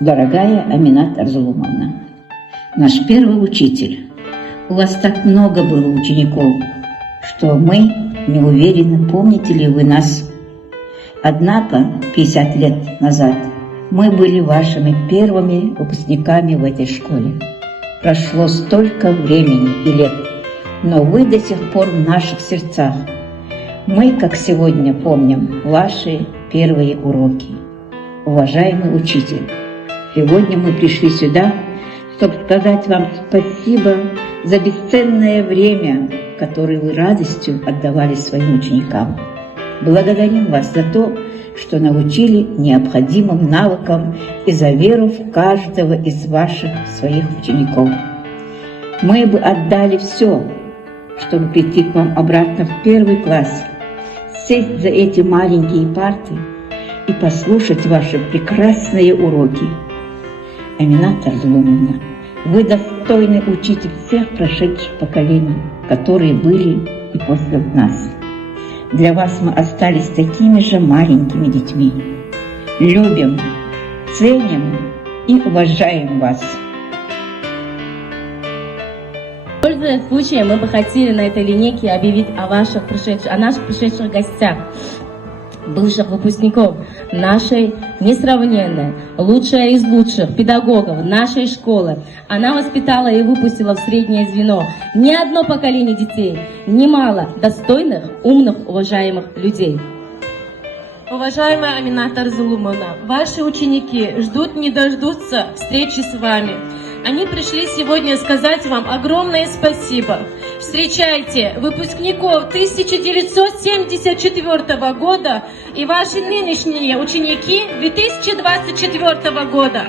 Дорогая Аминат Арзулумовна, наш первый учитель, у вас так много было учеников, что мы не уверены, помните ли вы нас. Однако 50 лет назад мы были вашими первыми выпускниками в этой школе. Прошло столько времени и лет, но вы до сих пор в наших сердцах. Мы, как сегодня, помним ваши первые уроки. Уважаемый учитель, сегодня мы пришли сюда, чтобы сказать вам спасибо за бесценное время, которое вы радостью отдавали своим ученикам. Благодарим вас за то, что научили необходимым навыкам и за веру в каждого из ваших своих учеников. Мы бы отдали все, чтобы прийти к вам обратно в первый класс, сесть за эти маленькие парты и послушать ваши прекрасные уроки. Аминат Арзулумовна, вы достойный учитель всех прошедших поколений, которые были и после нас. Для вас мы остались такими же маленькими детьми. Любим, ценим и уважаем вас. Пользуясь случаем, мы бы хотели на этой линейке объявить о наших пришедших гостях, бывших выпускников нашей несравненной, лучшая из лучших педагогов нашей школы. Она воспитала и выпустила в среднее звено не одно поколение детей, немало достойных, умных, уважаемых людей. Уважаемая Аминат Арзулумовна, ваши ученики ждут не дождутся встречи с вами. Они пришли сегодня сказать вам огромное спасибо. Встречайте выпускников 1974 года и ваши нынешние ученики 2024 года.